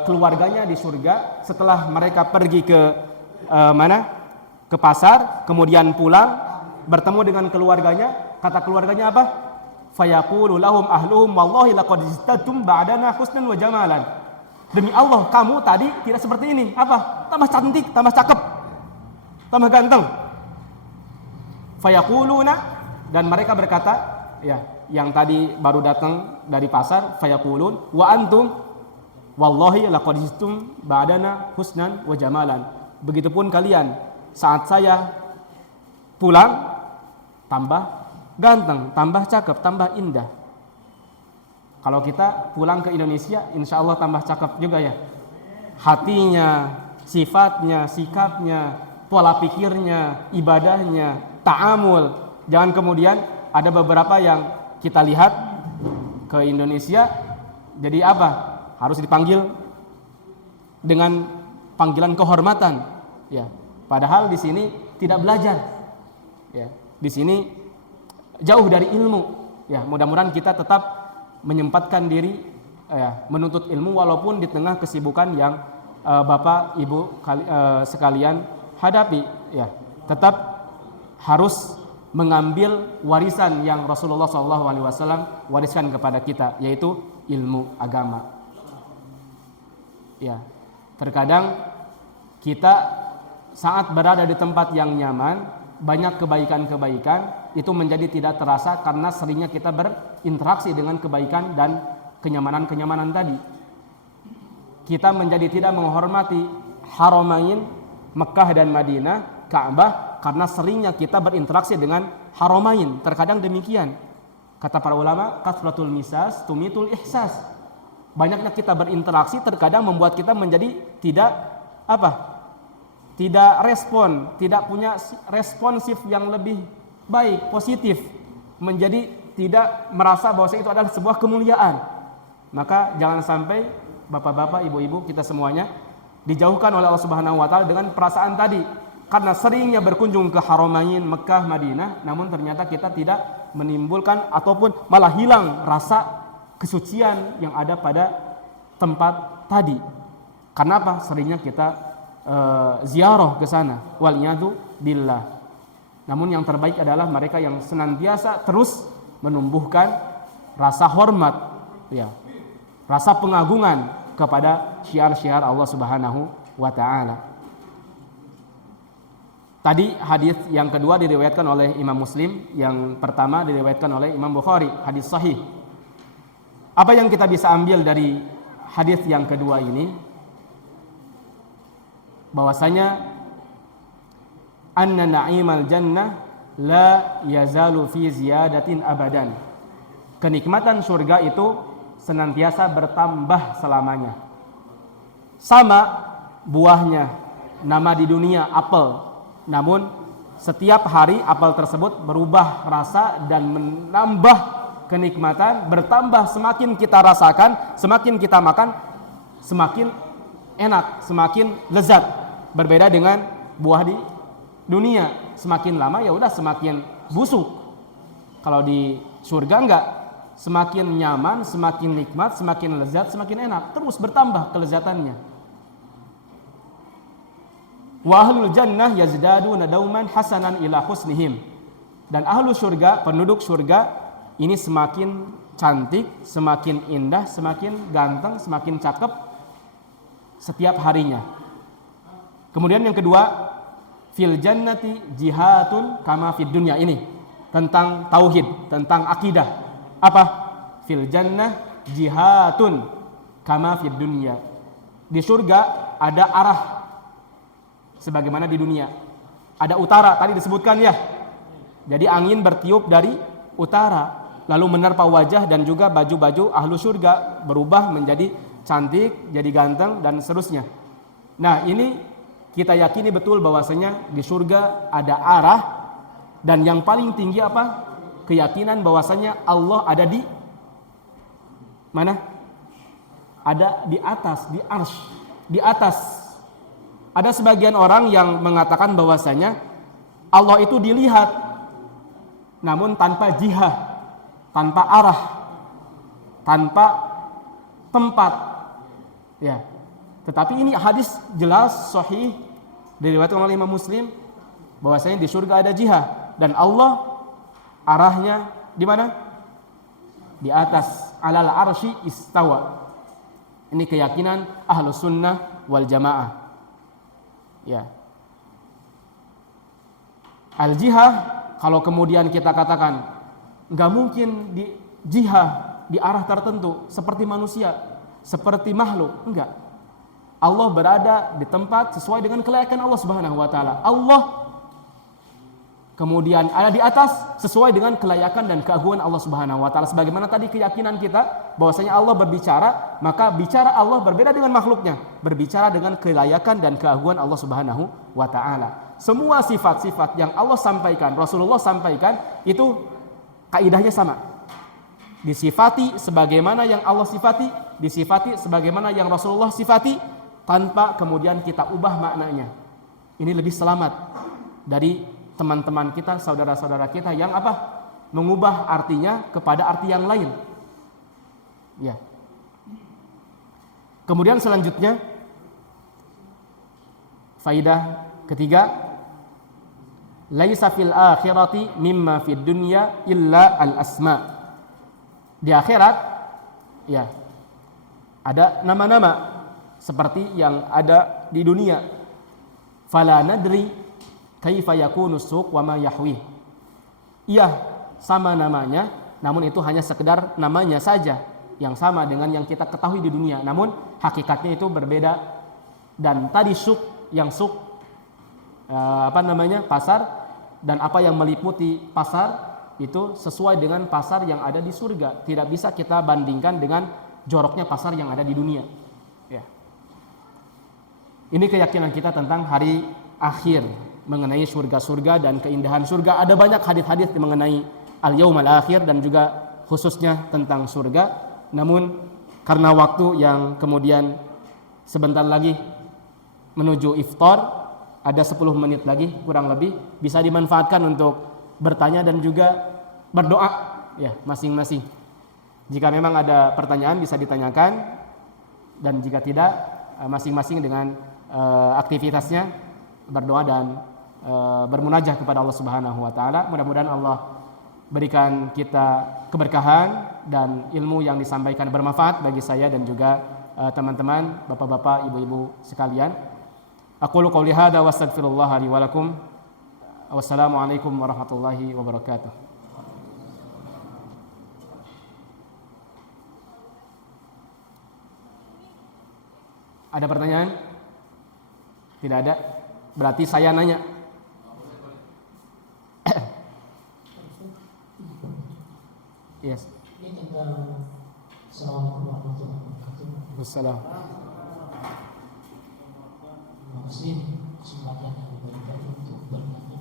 keluarganya di surga setelah mereka pergi ke mana? Ke pasar, kemudian pulang bertemu dengan keluarganya. Kata keluarganya apa? Fayaqulu lahum ahluhum wallahi laqad izdadtum ba'dana husnan wa jamalan. Demi Allah, kamu tadi tidak seperti ini. Apa? Tambah cantik, tambah cakep, tambah ganteng. Fayaquluna, dan mereka berkata, ya, yang tadi baru datang dari pasar, fayaqulun wa antum wallahi laqad istum ba'dana husnan wa jamalan. Begitupun kalian, saat saya pulang tambah ganteng, tambah cakep, tambah indah. Kalau kita pulang ke Indonesia, insya Allah tambah cakep juga ya. Hatinya, sifatnya, sikapnya, pola pikirnya, ibadahnya, ta'amul. Jangan kemudian ada beberapa yang kita lihat ke Indonesia jadi apa? Harus dipanggil dengan panggilan kehormatan, ya. Padahal di sini tidak belajar, Ya, di sini jauh dari ilmu. Ya, mudah-mudahan kita tetap menyempatkan diri menuntut ilmu walaupun di tengah kesibukan yang Bapak Ibu sekalian hadapi. Ya, tetap harus mengambil warisan yang Rasulullah SAW wariskan kepada kita, yaitu ilmu agama. Ya, terkadang kita saat berada di tempat yang nyaman, banyak kebaikan-kebaikan itu menjadi tidak terasa karena seringnya kita berinteraksi dengan kebaikan dan kenyamanan-kenyamanan tadi. Kita menjadi tidak menghormati Haramain Mekah dan Madinah, Ka'bah, karena seringnya kita berinteraksi dengan Haramain. Terkadang demikian. Kata para ulama, kasratul misas tumitul ihsas. Banyaknya kita berinteraksi terkadang membuat kita menjadi tidak respon, tidak punya responsif yang lebih baik, positif, menjadi tidak merasa bahwa itu adalah sebuah kemuliaan. Maka jangan sampai bapak-bapak, ibu-ibu, kita semuanya dijauhkan oleh Allah Subhanahu wa taala dengan perasaan tadi, karena seringnya berkunjung ke Haramain Mekah, Madinah, namun ternyata kita tidak menimbulkan ataupun malah hilang rasa kesucian yang ada pada tempat tadi. Karena apa? Seringnya kita ziarah ke sana, waliyadu billah. Namun yang terbaik adalah mereka yang senantiasa terus menumbuhkan rasa hormat, ya, rasa pengagungan kepada syiar-syiar Allah Subhanahu wa taala. Tadi hadis yang kedua diriwayatkan oleh Imam Muslim, yang pertama diriwayatkan oleh Imam Bukhari, hadis sahih. Apa yang kita bisa ambil dari hadis yang kedua ini? Bahwasanya anna na'imal jannah la yazalu fi ziyadatin abadan. Kenikmatan surga itu senantiasa bertambah selamanya. Sama buahnya, nama di dunia apel. Namun setiap hari apel tersebut berubah rasa dan menambah kenikmatan, bertambah, semakin kita rasakan, semakin kita makan, semakin enak, semakin lezat. Berbeda dengan buah di dunia, semakin lama ya udah semakin busuk. Kalau di surga enggak, semakin nyaman, semakin nikmat, semakin lezat, semakin enak, terus bertambah kelezatannya. Wa ahlul jannah yazdaduna dauman hasanan ila husnihim. Dan ahlu surga, penduduk surga ini semakin cantik, semakin indah, semakin ganteng, semakin cakep setiap harinya. Kemudian yang kedua, fil jannati jihatun kama fid dunya, ini tentang tauhid, tentang akidah. Apa? Fil jannah jihatun kama fid dunya. Di surga ada arah sebagaimana di dunia. Ada utara, tadi disebutkan ya. Jadi angin bertiup dari utara, lalu menerpa wajah dan juga baju-baju ahlu surga berubah menjadi cantik, jadi ganteng dan seterusnya. Nah, ini kita yakini betul bahwasanya di surga ada arah, dan yang paling tinggi apa? Keyakinan bahwasanya Allah ada di mana? Ada di atas, di arsy, di atas. Ada sebagian orang yang mengatakan bahwasanya Allah itu dilihat namun tanpa jihah, tanpa arah, tanpa tempat. Ya. Tetapi ini hadis jelas sahih diriwayatkan oleh Imam Muslim bahwasanya di surga ada jihah, dan Allah arahnya di mana? Di atas, alal arsy istawa. Ini keyakinan Ahlus Sunnah wal Jamaah. Ya. Al-jihah, kalau kemudian kita katakan enggak mungkin di jihah di arah tertentu seperti manusia, seperti makhluk, enggak. Allah berada di tempat sesuai dengan kelayakan Allah Subhanahu wa taala. Allah kemudian ada di atas sesuai dengan kelayakan dan keagungan Allah Subhanahu wa taala. Sebagaimana tadi keyakinan kita bahwasanya Allah berbicara, maka bicara Allah berbeda dengan makhluknya, berbicara dengan kelayakan dan keagungan Allah Subhanahu wa taala. Semua sifat-sifat yang Allah sampaikan, Rasulullah sampaikan, itu kaidahnya sama. Disifati sebagaimana yang Allah sifati, disifati sebagaimana yang Rasulullah sifati, tanpa kemudian kita ubah maknanya. Ini lebih selamat dari teman-teman kita, saudara-saudara kita yang apa? Mengubah artinya kepada arti yang lain. Ya. Kemudian selanjutnya faidah ketiga, laisa fil akhirati mimma fid dunya illa al asma. Di akhirat ya ada nama-nama seperti yang ada di dunia. Fala nadri kaifa yakunu suq wa ma yahwi. Iya, sama namanya, namun itu hanya sekedar namanya saja yang sama dengan yang kita ketahui di dunia. Namun hakikatnya itu berbeda. Dan tadi suq, yang suq pasar, dan apa yang meliputi pasar itu sesuai dengan pasar yang ada di surga. Tidak bisa kita bandingkan dengan joroknya pasar yang ada di dunia. Ya. Ini keyakinan kita tentang hari akhir, mengenai surga-surga dan keindahan surga. Ada banyak hadis-hadis mengenai al-yaumul akhir dan juga khususnya tentang surga. Namun karena waktu yang kemudian sebentar lagi menuju iftar, ada 10 menit lagi kurang lebih, bisa dimanfaatkan untuk bertanya dan juga berdoa ya masing-masing. Jika memang ada pertanyaan bisa ditanyakan, dan jika tidak masing-masing dengan aktivitasnya berdoa dan bermunajah kepada Allah Subhanahu wa taala. Mudah-mudahan Allah berikan kita keberkahan dan ilmu yang disampaikan bermanfaat bagi saya dan juga teman-teman, bapak-bapak, ibu-ibu sekalian. Aqulu qouli hadza wa astaghfirullah li wa lakum. Wassalamualaikum warahmatullahi wabarakatuh. Ada pertanyaan? Tidak ada. Berarti saya nanya. Yes. Ini tentang Assalamualaikum warahmatullahi wabarakatuh. Wassalam. Terima kasih kesempatan yang diberikan untuk bertanya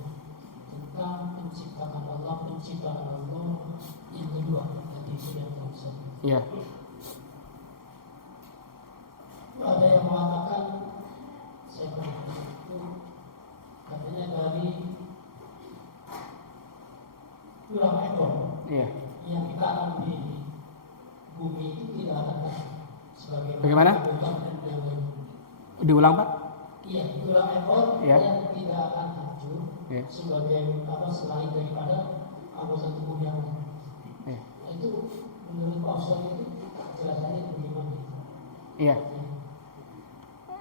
tentang penciptaan Allah yang kedua tadi sudah teruskan. Iya. Ada yang mengatakan saya pernah itu katanya dari tulang ekor. Iya. Yang ditanam di bumi itu tidak akan sebagai Bagaimana? Diulang, Pak? Iya, tulang ekor Ya. yang tidak akan hancur Ya. sebagai selain daripada anggota tubuh yang lain. Ya. Itu menurut Pak Ustaz itu jelasannya bagaimana? Iya.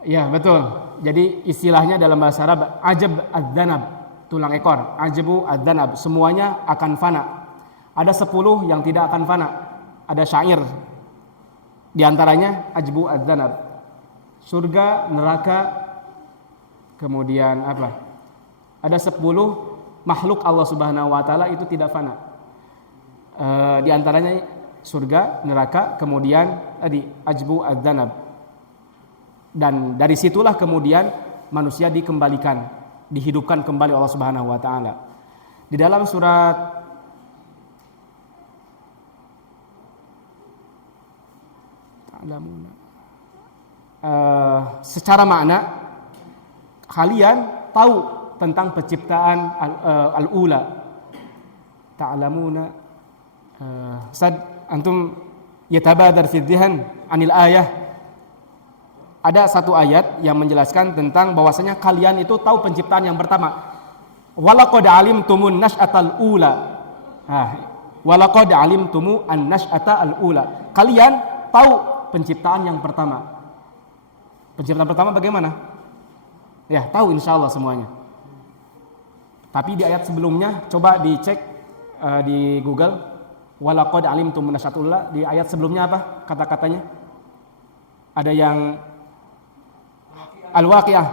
Iya, betul. Jadi istilahnya dalam bahasa Arab ajab ad-dhanab, tulang ekor. Ajabu ad-dhanab, semuanya akan fana. Ada 10 yang tidak akan fana. Ada syair. Di antaranya ajbu ad-dhanab. Surga, neraka, kemudian apa? Ada 10 makhluk Allah Subhanahu wa taala itu tidak fana. Di antaranya surga, neraka, kemudian tadi ajbu ad-dhanab. Dan dari situlah kemudian manusia dikembalikan, dihidupkan kembali Allah Subhanahu wa taala. Di dalam surat secara makna kalian tahu tentang penciptaan al-ula. Ta'lamuna sad antum yatabadar fi dhihn anil ayah. Ada satu ayat yang menjelaskan tentang bahwasanya kalian itu tahu penciptaan yang pertama. Walaqad alimtumun nas'atal ula. Walaqad alimtumu an nas'atal ula. Kalian tahu penciptaan yang pertama. Penciptaan pertama bagaimana? Ya, tahu insyaallah semuanya. Tapi di ayat sebelumnya coba dicek di Google. Walaqad alimtumun nas'atal ula. Di ayat sebelumnya apa kata-katanya? Ada yang Al-Waqiah.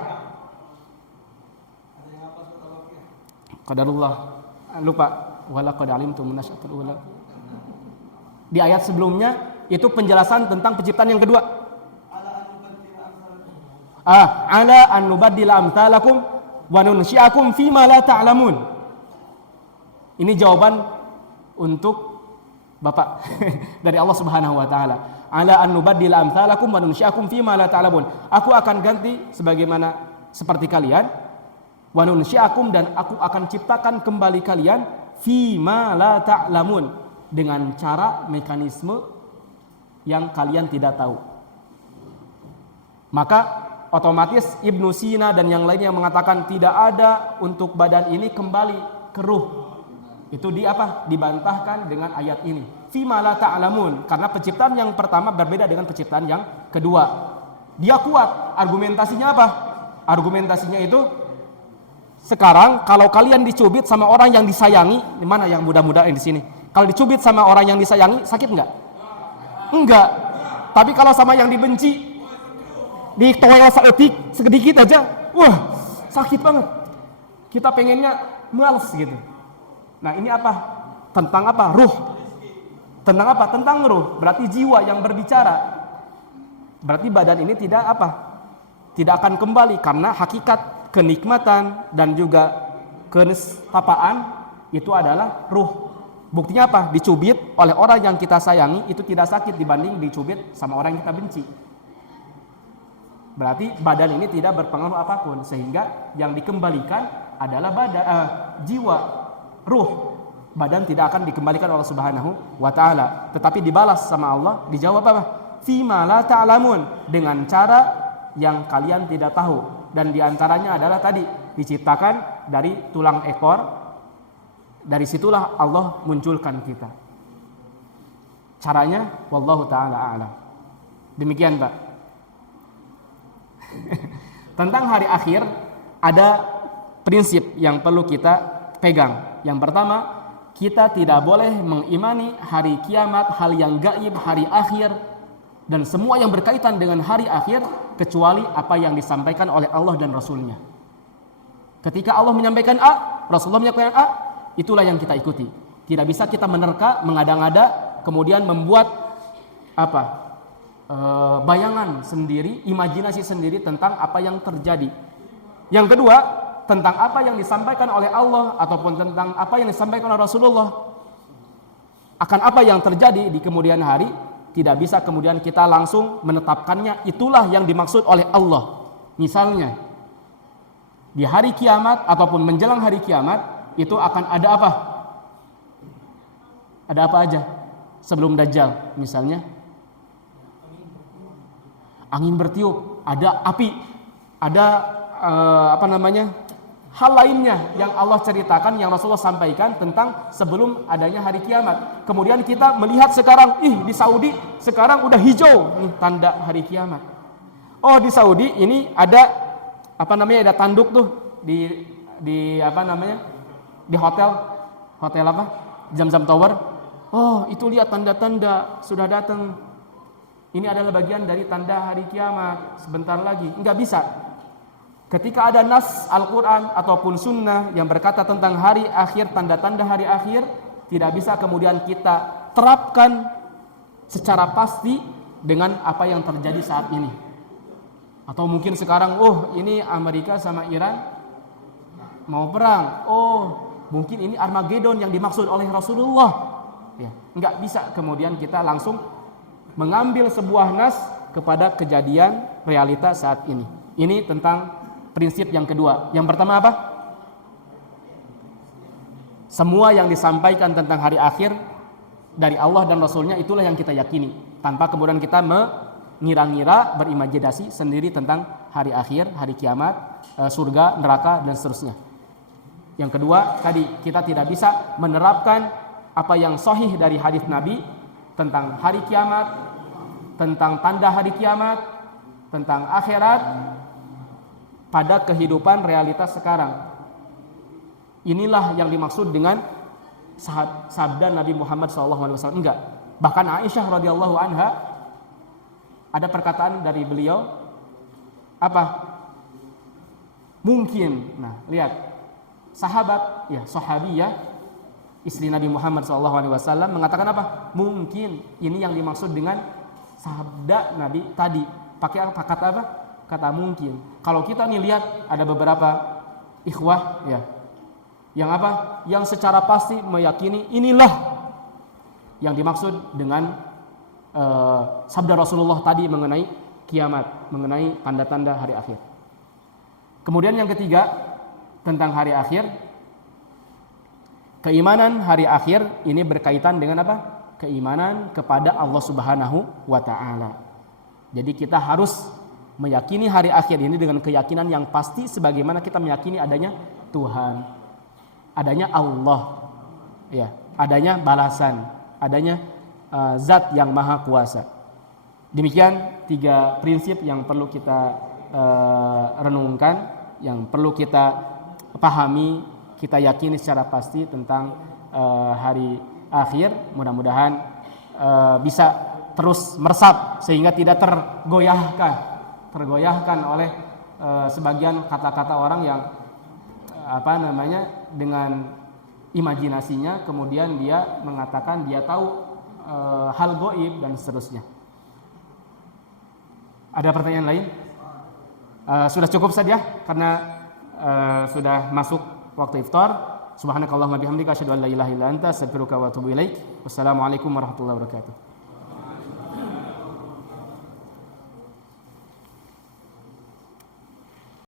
Qadarullah. Lupa. Walaqad alimtum nasyatul ula. Di ayat sebelumnya itu penjelasan tentang penciptaan yang kedua. Ala an nubaddila amsalakum wa nunsyi'akum fima la ta'lamun. Ini jawaban untuk Bapak dari Allah Subhanahu wa taala. Ala an nubaddila amsalakum wa nunsyi'akum fima la ta'lamun. Aku akan ganti sebagaimana seperti kalian Wa nunsyi'akum, dan aku akan ciptakan kembali kalian fi ma la ta'lamun, dengan cara mekanisme yang kalian tidak tahu. Maka otomatis Ibnu Sina dan yang lainnya mengatakan tidak ada untuk badan ini kembali ke ruh. Itu dibantahkan dengan ayat ini. Fima la ta'lamun, karena penciptaan yang pertama berbeda dengan penciptaan yang kedua. Dia kuat, argumentasinya apa? Argumentasinya itu, sekarang kalau kalian dicubit sama orang yang disayangi, di mana yang muda-muda di sini? Kalau dicubit sama orang yang disayangi, sakit enggak? Enggak. Tapi kalau sama yang dibenci, ditoel sedikit aja, wah sakit banget. Kita pengennya males gitu. Nah ini apa? Tentang apa? Ruh. Tentang apa? Tentang ruh. Berarti jiwa yang berbicara. Berarti badan ini tidak apa? Tidak akan kembali, karena hakikat kenikmatan dan juga kenestapaan itu adalah ruh. Buktinya apa? Dicubit oleh orang yang kita sayangi itu tidak sakit dibanding dicubit sama orang yang kita benci. Berarti badan ini tidak berpengaruh apapun, sehingga yang dikembalikan adalah jiwa, ruh. Badan tidak akan dikembalikan oleh Subhanahu wa ta'ala, tetapi dibalas sama Allah. Dijawab apa? Fima la ta'lamun, dengan cara yang kalian tidak tahu. Dan diantaranya adalah tadi diciptakan dari tulang ekor. Dari situlah Allah munculkan kita. Caranya wallahu ta'ala a'lam. Demikian Pak. Tentang hari akhir ada prinsip yang perlu kita pegang. Yang pertama, kita tidak boleh mengimani hari kiamat, hal yang gaib, hari akhir, dan semua yang berkaitan dengan hari akhir, kecuali apa yang disampaikan oleh Allah dan Rasulnya. Ketika Allah menyampaikan A, Rasulullah menyampaikan A, itulah yang kita ikuti. Tidak bisa kita menerka, mengada-ngada, kemudian membuat bayangan sendiri, imajinasi sendiri tentang apa yang terjadi. Yang kedua, tentang apa yang disampaikan oleh Allah ataupun tentang apa yang disampaikan oleh Rasulullah akan apa yang terjadi di kemudian hari, tidak bisa kemudian kita langsung menetapkannya itulah yang dimaksud oleh Allah. Misalnya di hari kiamat ataupun menjelang hari kiamat itu akan ada apa? Ada apa aja sebelum Dajjal? Misalnya angin bertiup, ada api, ada hal lainnya yang Allah ceritakan, yang Rasulullah sampaikan tentang sebelum adanya hari kiamat. Kemudian kita melihat sekarang, di Saudi sekarang udah hijau nih tanda hari kiamat. Oh, di Saudi ini ada ada tanduk tuh di hotel Zamzam Tower. Oh, itu lihat tanda-tanda sudah datang. Ini adalah bagian dari tanda hari kiamat sebentar lagi. Enggak bisa. Ketika ada nas Al-Quran ataupun sunnah yang berkata tentang hari akhir, tanda-tanda hari akhir, tidak bisa kemudian kita terapkan secara pasti dengan apa yang terjadi saat ini. Atau mungkin sekarang, ini Amerika sama Iran mau perang. Mungkin ini Armageddon yang dimaksud oleh Rasulullah. Ya, enggak bisa kemudian kita langsung mengambil sebuah nas kepada kejadian realita saat ini. Ini tentang prinsip yang kedua. Yang pertama apa? Semua yang disampaikan tentang hari akhir dari Allah dan Rasulnya itulah yang kita yakini, tanpa kemudian kita mengira-ngira, berimajinasi sendiri tentang hari akhir, hari kiamat, surga, neraka, dan seterusnya. Yang kedua, tadi kita tidak bisa menerapkan apa yang sahih dari hadis Nabi tentang hari kiamat, tentang tanda hari kiamat, tentang akhirat pada kehidupan realitas sekarang. Inilah yang dimaksud dengan sabda Nabi Muhammad SAW. Enggak. Bahkan Aisyah radhiyallahu anha ada perkataan dari beliau mungkin. Nah, lihat sahabat, sahabiyah, istri Nabi Muhammad SAW mengatakan mungkin. Ini yang dimaksud dengan sabda Nabi tadi. Pakai kata apa? Kata mungkin. Kalau kita nih lihat ada beberapa ikhwah yang secara pasti meyakini inilah yang dimaksud dengan sabda Rasulullah tadi mengenai kiamat, mengenai tanda-tanda hari akhir. Kemudian yang ketiga, tentang hari akhir. Keimanan hari akhir ini berkaitan dengan apa? Keimanan kepada Allah Subhanahu wa taala. Jadi kita harus meyakini hari akhir ini dengan keyakinan yang pasti sebagaimana kita meyakini adanya Tuhan, adanya Allah, ya, adanya balasan, adanya zat yang maha kuasa. Demikian 3 prinsip yang perlu kita renungkan, yang perlu kita pahami, kita yakini secara pasti tentang hari akhir. Mudah-mudahan bisa terus meresap sehingga tidak tergoyahkan oleh sebagian kata-kata orang yang dengan imajinasinya kemudian dia mengatakan dia tahu hal gaib dan seterusnya. Ada pertanyaan lain? Sudah cukup saja karena sudah masuk waktu iftar. Subhanakallahumma bihamdika asyhadu an la ilaha illa anta astaghfiruka wa atubu ilaik. Wassalamualaikum warahmatullahi wabarakatuh.